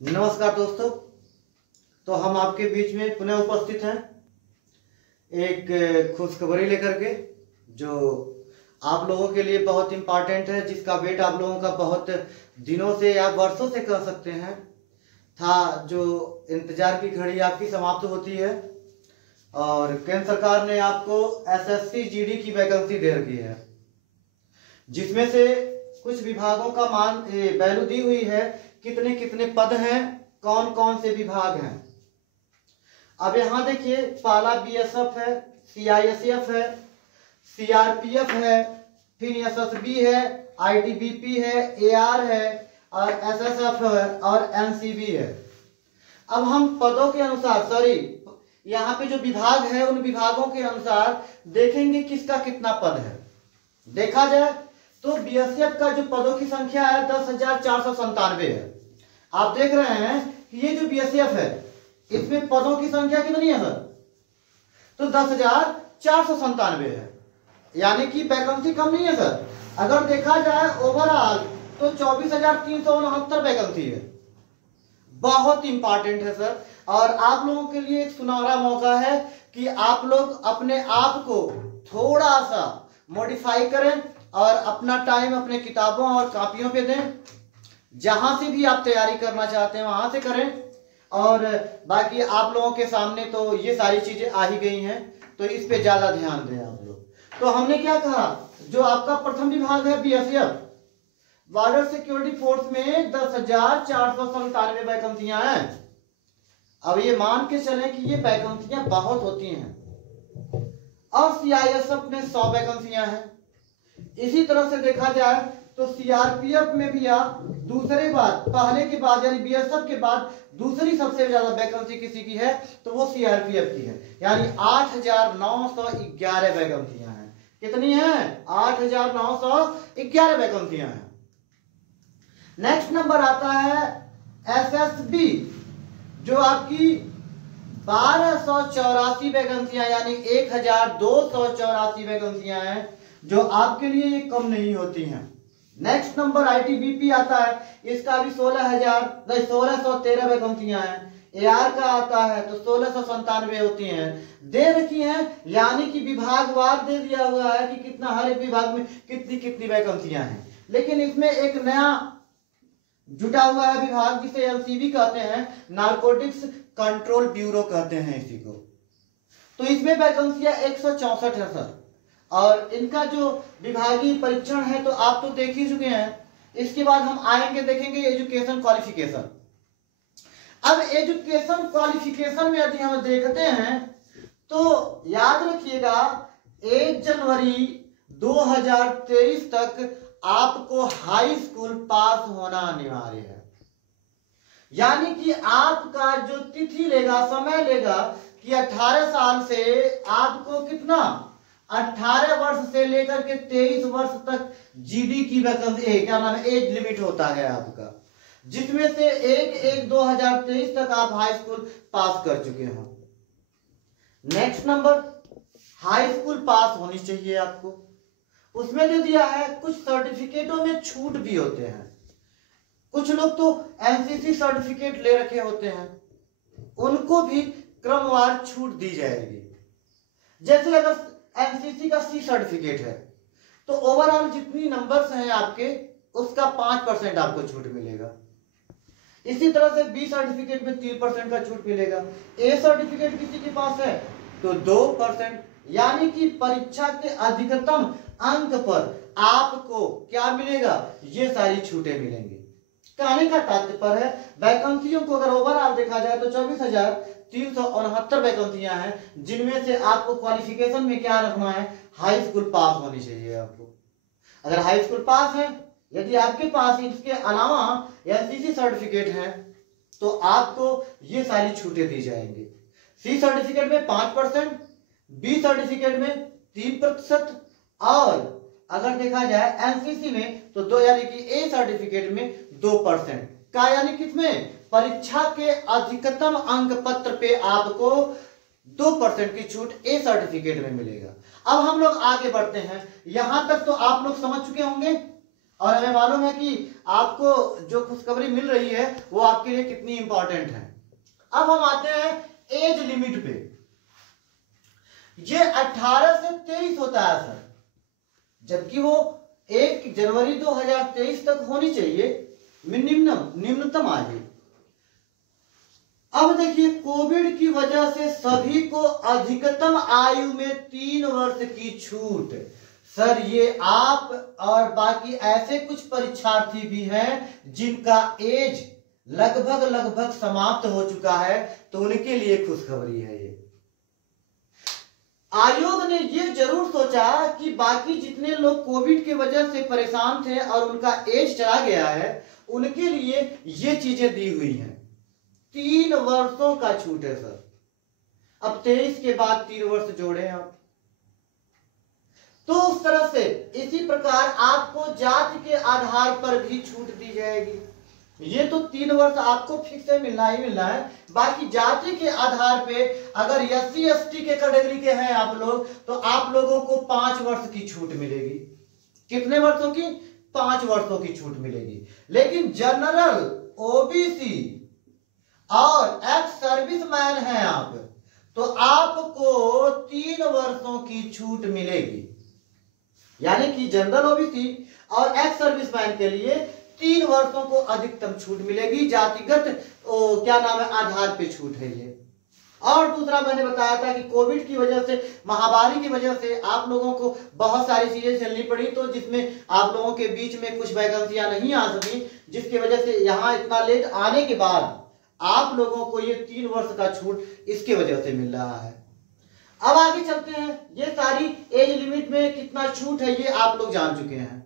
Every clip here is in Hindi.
नमस्कार दोस्तों। तो हम आपके बीच में पुनः उपस्थित हैं एक खुशखबरी लेकर के, जो आप लोगों के लिए बहुत इम्पॉर्टेंट है, जिसका वेट आप लोगों का बहुत दिनों से या वर्षों से कह सकते हैं था। जो इंतजार की घड़ी आपकी समाप्त होती है और केंद्र सरकार ने आपको एसएससी जीडी की वैकेंसी दे रखी है, जिसमें से कुछ विभागों का वैल्यू दी हुई है, कितने कितने पद हैं, कौन कौन से विभाग हैं। अब यहां देखिए, पहला बीएसएफ है, सीआईएसएफ है, सीआरपीएफ है, फिर एसएसबी है, आईटीबीपी है, एआर है और एसएसएफ है और एनसीबी है। अब हम पदों के अनुसार यहाँ पे जो विभाग है उन विभागों के अनुसार देखेंगे किसका कितना पद है। देखा जाए तो बीएसएफ का जो पदों की संख्या है 10,497 है। आप देख रहे हैं कि ये जो बीएसएफ है इसमें पदों की संख्या कितनी है सर? तो 10,497 है, यानी कि वैकेंसी कम नहीं है सर। अगर देखा जाए ओवरऑल तो 24,369 वैकेंसी है। बहुत इंपॉर्टेंट है सर, और आप लोगों के लिए एक सुनहरा मौका है कि आप लोग अपने आप को थोड़ा सा मॉडिफाई करें और अपना टाइम अपने किताबों और कॉपियों पे दें। जहां से भी आप तैयारी करना चाहते हैं वहां से करें, और बाकी आप लोगों के सामने तो ये सारी चीजें आ ही गई हैं, तो इस पे ज्यादा ध्यान दें आप लोग। तो हमने क्या कहा, जो आपका प्रथम विभाग है बीएसएफ, बॉर्डर सिक्योरिटी फोर्स में 10,497 वैकेंसियां हैं। अब ये मान के चलें कि ये वैकेंसियां बहुत होती हैं। और सीआईएसएफ में 100 वैकेंसियां हैं। इसी तरह से देखा जाए तो सीआरपीएफ में भी दूसरे बाद, पहले के बाद यानी बीएसएफ के बाद दूसरी सबसे ज्यादा वैकेंसी किसी की है तो वो सीआरपीएफ की है, यानी 8,911 वैकेंसियां हैं। कितनी है? 8,911 वैकेंसियां हैं। नेक्स्ट नंबर आता है एसएसबी, जो आपकी 1284 वैकेंसियां यानी 1,284 वैकेंसियां हैं, जो आपके लिए ये कम नहीं होती हैं। नेक्स्ट नंबर आईटीबीपी आता है, इसका भी 1613 वैकेंसियां हैं। एआर का आता है तो 1697 होती हैं, दे रखी हैं, यानी कि विभागवार दे दिया हुआ है कि कितना हर एक विभाग में कितनी कितनी वैकेंसियां हैं। लेकिन इसमें एक नया जुटा हुआ है विभाग, जिसे एलसीबी कहते हैं, नारकोटिक्स कंट्रोल ब्यूरो कहते हैं इसी को। तो इसमें वैकेंसियां 164 है सर, और इनका जो विभागीय परीक्षण है तो आप तो देख ही चुके हैं। इसके बाद हम आएंगे, देखेंगे एजुकेशन क्वालिफिकेशन। अब एजुकेशन क्वालिफिकेशन में यदि हम देखते हैं तो याद रखिएगा 1 जनवरी 2023 तक आपको हाई स्कूल पास होना अनिवार्य है। यानी कि आपका जो तिथि लेगा, समय लेगा कि 18 साल से आपको कितना, 18 वर्ष से लेकर के 23 वर्ष तक जीडी की वैकेंसी, क्या नाम है, एज लिमिट होता है आपका, जिसमें से 1/1/2023 तक आप हाई स्कूल पास कर चुके हो। नेक्स्ट नंबर, हाई स्कूल पास होनी चाहिए आपको। उसमें जो दिया है कुछ सर्टिफिकेटों में छूट भी होते हैं। कुछ लोग तो एनसीसी सर्टिफिकेट ले रखे होते हैं, उनको भी क्रमवार छूट दी जाएगी। जैसे अगर एनसीसी का सी सर्टिफिकेट है तो ओवरऑल जितनी नंबर्स हैं आपके, उसका 5% आपको छूट मिलेगा। इसी तरह से बी सर्टिफिकेट में 3% का छूट मिलेगा। ए सर्टिफिकेट किसी के पास है तो 2%, यानी कि परीक्षा के अधिकतम अंक पर आपको क्या मिलेगा, ये सारी छूटें मिलेंगी। कहने का तात्पर्य है वैकेंसियों को अगर ओवरऑल देखा जाए तो 24,369 वैकेंसियां हैं, जिनमें से आपको क्वालिफिकेशन में क्या रखना है, हाई स्कूल पास होनी चाहिए आपको। अगर हाई स्कूल पास है, यदि आपके पास इसके अलावा एनसीसी सर्टिफिकेट है तो आपको ये सारी छूटें दी जाएंगी। सी सर्टिफिकेट में 5%, बी सर्टिफिकेट में 3%, और अगर देखा जाए एनसीसी में तो 2, यानी कि ए सर्टिफिकेट में 2% का, यानी किसमें, परीक्षा के अधिकतम अंक पत्र पे आपको 2% की छूट ए सर्टिफिकेट में मिलेगा। अब हम लोग आगे बढ़ते हैं। यहां तक तो आप लोग समझ चुके होंगे। और हमें मालूम है कि आपको जो खुशखबरी मिल रही है वो आपके लिए कितनी इंपॉर्टेंट है। अब हम आते हैं एज लिमिट पे। ये 18 से 23 होता है सर, जबकि वो 1 जनवरी 2023 तक होनी चाहिए निम्नतम आयु। अब देखिए, कोविड की वजह से सभी को अधिकतम आयु में 3 वर्ष की छूट। सर ये आप और बाकी ऐसे कुछ परीक्षार्थी भी हैं जिनका एज लगभग समाप्त हो चुका है, तो उनके लिए खुशखबरी है ये। आयोग ने ये जरूर सोचा कि बाकी जितने लोग कोविड की वजह से परेशान थे और उनका एज चला गया है, उनके लिए ये चीजें दी हुई हैं। 3 वर्षों का छूट है सर। अब 23 के बाद 3 वर्ष जोड़े आप, तो उस तरह से इसी प्रकार आपको जाति के आधार पर भी छूट दी जाएगी। ये तो 3 वर्ष आपको फिक्स है, मिलना ही मिलना है। बाकी जाति के आधार पे अगर SC ST के कैटेगरी के हैं आप लोग, तो आप लोगों को 5 वर्ष की छूट मिलेगी। कितने वर्षों की? 5 वर्षों की छूट मिलेगी। लेकिन जनरल, OBC और एक्स सर्विसमैन हैं आप, तो आपको 3 वर्षों की छूट मिलेगी। यानी कि जनरल, OBC और एक्स सर्विसमैन के लिए 3 वर्षों को अधिकतम छूट मिलेगी। जातिगत क्या नाम है, आधार पे छूट है ये। और दूसरा मैंने बताया था कि कोविड की वजह से, महामारी की वजह से आप लोगों को बहुत सारी चीजें झेलनी पड़ी, तो जिसमें आप लोगों के बीच में कुछ वैकेंसियां नहीं आ सकी, जिसकी वजह से यहाँ इतना लेट आने के बाद आप लोगों को ये 3 वर्ष का छूट इसके वजह से मिल रहा है। अब आगे चलते हैं। ये सारी एज लिमिट में कितना छूट है ये आप लोग जान चुके हैं।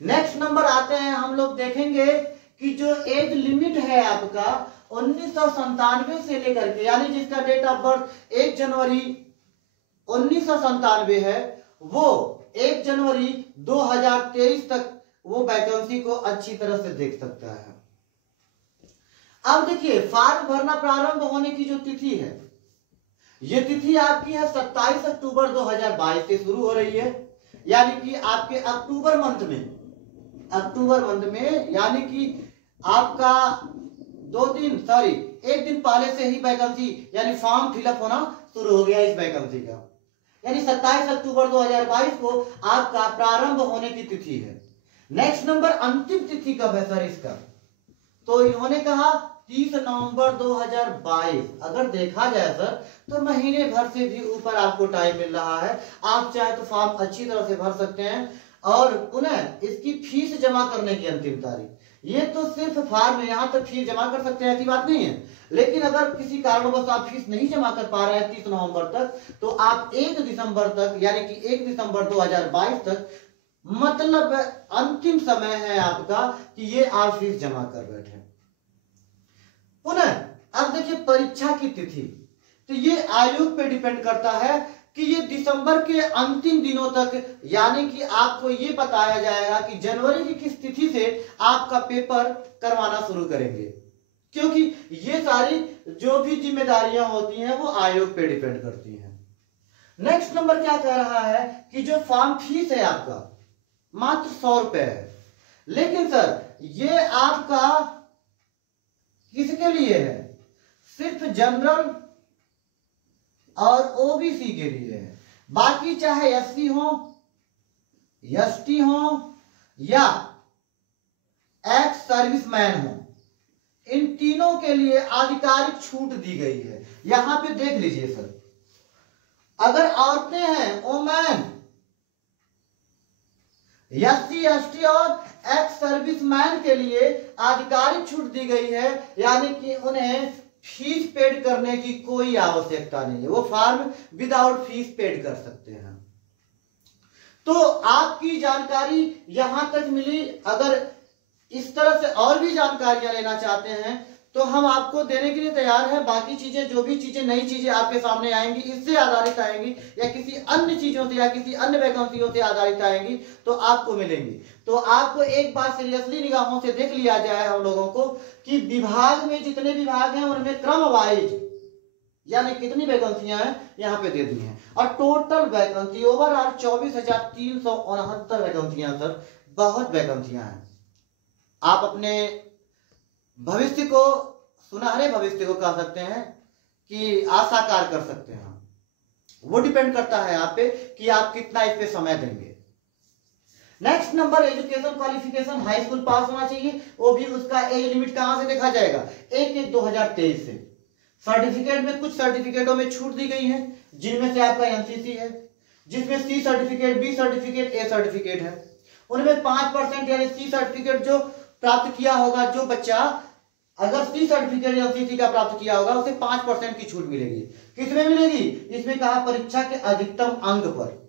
नेक्स्ट नंबर आते हैं, हम लोग देखेंगे कि जो एज लिमिट है आपका 1997 से लेकर के, यानी जिसका डेट ऑफ बर्थ 1 जनवरी 1997 है, वो 1 जनवरी 2023 तक वो वैकेंसी को अच्छी तरह से देख सकता है। अब देखिए, फॉर्म भरना प्रारंभ होने की जो तिथि है, ये तिथि आपकी है 27 अक्टूबर 2022 से शुरू हो रही है। यानी कि आपके अक्टूबर मंथ में यानी कि आपका 1 दिन पहले से ही वैकेंसी यानी फॉर्म फिलअप होना शुरू हो गया इस वैकेंसी का। यानी 27 अक्टूबर 2022 को आपका प्रारंभ होने की तिथि है। नेक्स्ट नंबर, अंतिम तिथि कब है सर इसका? तो इन्होंने कहा 30 नवंबर 2022। अगर देखा जाए सर, तो महीने भर से भी ऊपर आपको टाइम मिल रहा है। आप चाहे तो फॉर्म अच्छी तरह से भर सकते हैं। और पुनः इसकी फीस जमा करने की अंतिम तारीख, ये तो सिर्फ फॉर्म है, यहाँ तक फीस जमा कर सकते हैं ऐसी बात नहीं है। लेकिन अगर किसी कारणवश आप फीस नहीं जमा कर पा रहे हैं 30 नवंबर तक, तो आप 1 दिसंबर तक, यानी कि 1 दिसंबर 2022 तक, मतलब अंतिम समय है आपका कि ये आप फीस जमा कर बैठे। पुनः अब देखिए, परीक्षा की तिथि, तो ये आयोग पे डिपेंड करता है कि ये दिसंबर के अंतिम दिनों तक, यानी कि आपको ये बताया जाएगा कि जनवरी की किस तिथि से आपका पेपर करवाना शुरू करेंगे, क्योंकि ये सारी जो भी जिम्मेदारियां होती हैं वो आयोग पे डिपेंड करती हैं। नेक्स्ट नंबर क्या कह रहा है कि जो फॉर्म फीस है आपका मात्र 100 रुपए है। लेकिन सर ये आपका किसके लिए है? सिर्फ जनरल और OBC के लिए है। बाकी चाहे SC हो, ST हो या एक्स सर्विसमैन हो, इन तीनों के लिए आधिकारिक छूट दी गई है। यहां पे देख लीजिए सर, अगर औरतें हैं, वोमेन, SC ST और एक्स सर्विसमैन के लिए आधिकारिक छूट दी गई है। यानी कि उन्हें फीस पेड करने की कोई आवश्यकता नहीं है, वो फॉर्म विदाउट फीस पेड कर सकते हैं। तो आपकी जानकारी यहां तक मिली। अगर इस तरह से और भी जानकारियां लेना चाहते हैं तो हम आपको देने के लिए तैयार है। बाकी चीजें, जो भी चीजें, नई चीजें आपके सामने आएंगी, इससे आधारित आएंगी या किसी अन्य चीजों से या किसी अन्य वैकेंसियों से आधारित आएंगी, तो आपको मिलेंगी। तो आपको एक बार सीरियसली निगाहों से देख लिया जाए हम लोगों को कि विभाग में जितने विभाग हैं उनमें क्रम वाइज यानी कितनी वैकेंसियां हैं यहाँ पे दे दी हैं। और टोटल वैकेंसी ओवरऑल 24,369 वैकेंसियां सर बहुत वैकेंसियां हैं। आप अपने भविष्य को, सुनहरे भविष्य को कह सकते हैं कि आप साकार कर सकते हैं। वो डिपेंड करता है आप पे कि आप कितना इस पे समय देंगे। Next number, education qualification high school pass होना चाहिए। वो भी उसका एज लिमिट कहां से देखा जाएगा? 1/1/2023 से। सर्टिफिकेट में कुछ सर्टिफिकेटों में छूट दी गई है, जिनमें से आपका एनसीसी है, जिसमें C certificate, B certificate, A certificate है। उनमें 5% यानी सी सर्टिफिकेट जो प्राप्त किया होगा, जो बच्चा अगर सी सर्टिफिकेट एनसीसी का प्राप्त किया होगा, उसे 5% की छूट मिलेगी। किसमें मिलेगी? इसमें कहा परीक्षा के अधिकतम अंक पर।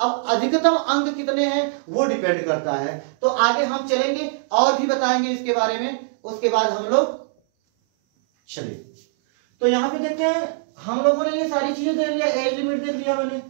अब अधिकतम अंक कितने हैं वो डिपेंड करता है। तो आगे हम चलेंगे और भी बताएंगे इसके बारे में, उसके बाद हम लोग चलिए। तो यहाँ पे देखते हैं, हम लोगों ने ये सारी चीजें देख लिया, एज लिमिट देख लिया मैंने,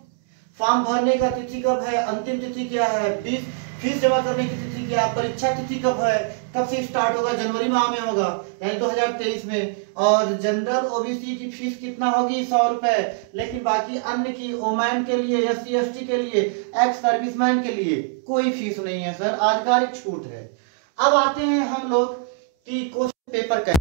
फॉर्म भरने का तिथि कब है, अंतिम तिथि क्या है, फीस जमा करने की तिथि क्या है, परीक्षा तिथि कब है, कब से स्टार्ट होगा, जनवरी माह में होगा यानी 2023 में। और जनरल ओबीसी की फीस कितना होगी? 100 रुपए। लेकिन बाकी अन्य की, ओमैन के लिए, SC ST के लिए, एक्स सर्विसमैन के लिए कोई फीस नहीं है सर, आधिकारिक छूट है। अब आते हैं हम लोग कि क्वेश्चन पेपर कैसे।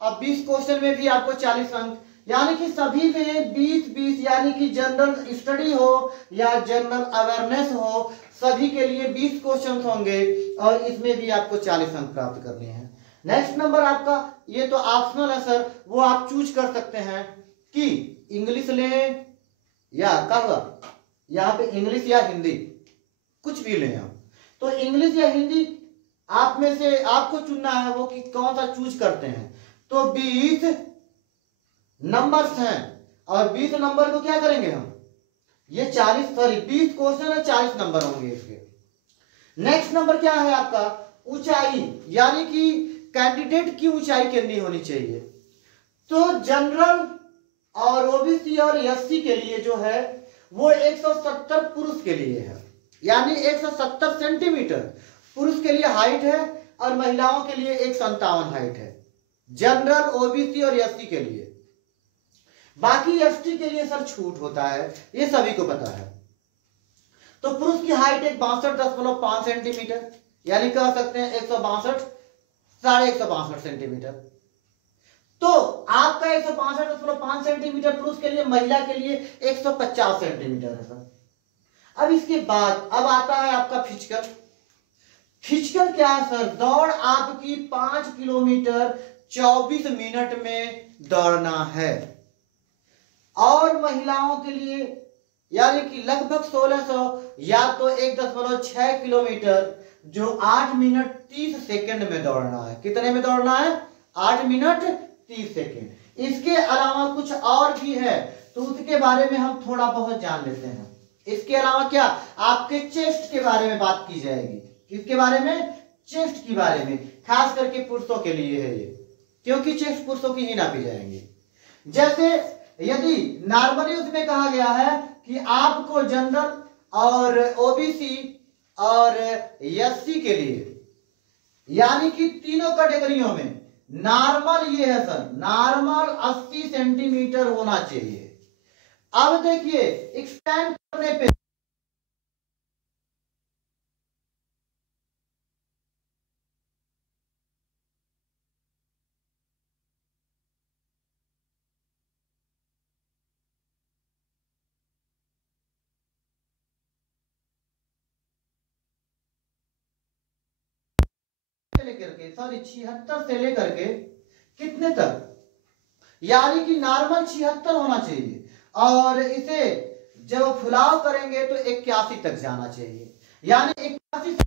अब 20 क्वेश्चन में भी आपको 40 अंक, यानी कि सभी में 20-20, यानी कि जनरल स्टडी हो या जनरल अवेयरनेस हो, सभी के लिए 20 क्वेश्चन होंगे और इसमें भी आपको 40 अंक प्राप्त करने हैं। नेक्स्ट नंबर आपका, ये तो ऑप्शनल है सर, वो आप चूज कर सकते हैं कि इंग्लिश लें या क्या, यहाँ पे इंग्लिश या हिंदी, कुछ भी लें आप। तो इंग्लिश या हिंदी आप में से आपको चुनना है वो कि कौन सा चूज करते हैं। तो 20 नंबर्स हैं और 20 नंबर को क्या करेंगे हम, ये 20 क्वेश्चन है, 40 नंबर होंगे इसके। नेक्स्ट नंबर क्या है आपका? ऊंचाई, यानी कि कैंडिडेट की ऊंचाई कितनी होनी चाहिए। तो जनरल और ओबीसी और SC के लिए जो है वो 170 पुरुष के लिए है, यानी 170 सेंटीमीटर पुरुष के लिए हाइट है और महिलाओं के लिए 157 हाइट है, जनरल, ओबीसी और SC के लिए। बाकी ST के लिए सर छूट होता है, ये सभी को पता है। तो पुरुष की हाइट 62.5 सेंटीमीटर, यानी कह सकते हैं 162.5 सेंटीमीटर। तो आपका 162.5 सेंटीमीटर पुरुष के लिए, महिला के लिए 150 सेंटीमीटर है सर। अब इसके बाद अब आता है आपका फिजिकल। फिजिकल क्या है सर? दौड़ आपकी 5 किलोमीटर 24 मिनट में दौड़ना है और महिलाओं के लिए यानी कि लगभग 1600 या तो 1.6 किलोमीटर जो 8 मिनट 30 सेकंड में दौड़ना है। कितने में दौड़ना है? 8 मिनट 30 सेकंड। इसके अलावा कुछ और भी है तो उसके बारे में हम थोड़ा बहुत जान लेते हैं। इसके अलावा क्या, आपके चेस्ट के बारे में बात की जाएगी। किसके बारे में? चेस्ट के बारे में, खास करके पुरुषों के लिए है ये, क्योंकि चेस्ट पुरुषों की ही नापी जाएंगे। जैसे यदि नॉर्मली उसमें कहा गया है कि आपको जनरल और ओबीसी और SC के लिए यानी कि तीनों कैटेगरियों में नॉर्मल ये है सर, नॉर्मल 80 सेंटीमीटर होना चाहिए। अब देखिए एक्सटेंड करने पे लेकर के 76 से लेकर के कितने तक, यानी कि नॉर्मल 76 होना चाहिए और इसे जब फुलाव करेंगे तो 81 तक जाना चाहिए। यानी 81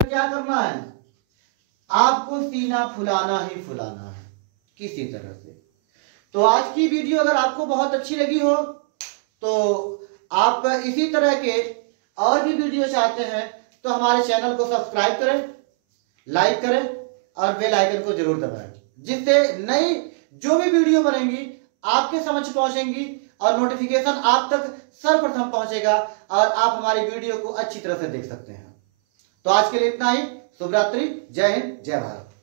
क्या करना है, आपको सीना फुलाना ही फुलाना है किसी तरह से। तो आज की वीडियो अगर आपको बहुत अच्छी लगी हो तो आप इसी तरह के और भी वीडियो चाहते हैं तो हमारे चैनल को सब्सक्राइब करें, लाइक करें और बेल आइकन को जरूर दबाएं, जिससे नई जो भी वीडियो बनेंगी आपके समक्ष पहुंचेंगी और नोटिफिकेशन आप तक सर्वप्रथम पहुंचेगा और आप हमारी वीडियो को अच्छी तरह से देख सकते हैं। तो आज के लिए इतना ही। शुभ रात्रि, जय हिंद, जय भारत।